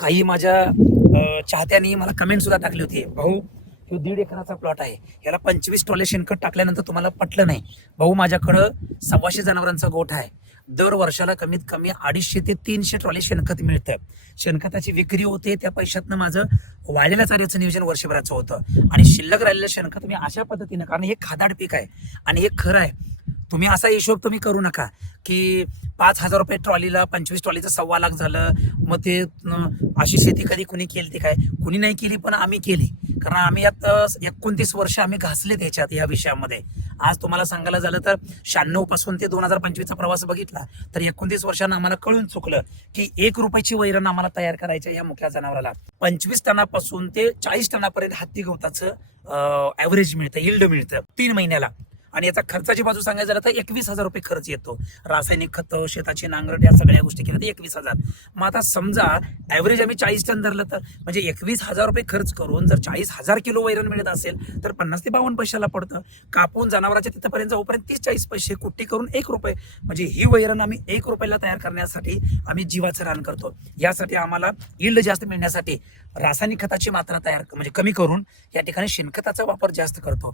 काही माझ्या चाहत्यांनी मला कमेंट सुद्धा टाकली होती. भाऊ ह्यो दीड एकराचा प्लॉट आहे. याला पंचवीस टॉले शेणखत टाकल्यानंतर तुम्हाला पटलं नाही. भाऊ माझ्याकडं सव्वाशे जनावरांचा गोठ आहे. दर वर्षाला कमीत कमी अडीचशे ते तीनशे ट्रॉले शेणखत मिळतं. शेणखताची विक्री होते त्या पैशातनं माझं वाढलेल्या चाऱ्याचं नियोजन वर्षभराचं होतं. आणि शिल्लक राहिलेलं शेणखत मी अशा पद्धतीनं कारण हे खादाड पीक आहे. आणि हे खरं आहे. तुम्ही असा हिशोब तुम्ही करू नका की पाच हजार रुपये ट्रॉलीला पंचवीस ट्रॉलीचं सव्वा लाख झालं. मग ते अशी शेती कधी कुणी केली ती काय? कुणी नाही केली पण आम्ही केली. कारण आम्ही यात एकोणतीस वर्ष आम्ही घासले त्याच्यात या विषयामध्ये. आज तुम्हाला सांगायला झालं तर शहाण्णवपासून ते दोन हजार पंचवीसचा प्रवास बघितला तर एकोणतीस वर्षांना आम्हाला कळून चुकलं की एक रुपयाची वैरण आम्हाला तयार करायच्या या मुख्या जनावराला. पंचवीस टनापासून ते चाळीस टनापर्यंत हत्ती गवताचं ॲव्हरेज मिळतं इल्ड मिळतं. तीन महिन्याला. आणि याचा खर्चाची बाजू सांगायचं झालं तर एकवीस हजार रुपये खर्च येतो. रासायनिक खतं शेताची नांगरट या सगळ्या गोष्टी केल्या तर एकवीस हजार. मग आता समजा ॲव्हरेज आम्ही चाळीस टन धरलं तर म्हणजे एकवीस हजार रुपये खर्च करून जर चाळीस हजार किलो वैरण मिळत असेल तर पन्नास ते बावन्न पैशाला पडतं. कापून जनावराच्या तिथपर्यंत जाऊपर्यंत तीस चाळीस पैसे कुट्टी करून एक रुपये म्हणजे ही वैरण आम्ही एक रुपयाला तयार करण्यासाठी आम्ही जीवाचं रान करतो. यासाठी आम्हाला इल्ड जास्त मिळण्यासाठी रासायनिक खताची मात्रा तयार म्हणजे कमी करून या ठिकाणी शेणखताचा वापर जास्त करतो.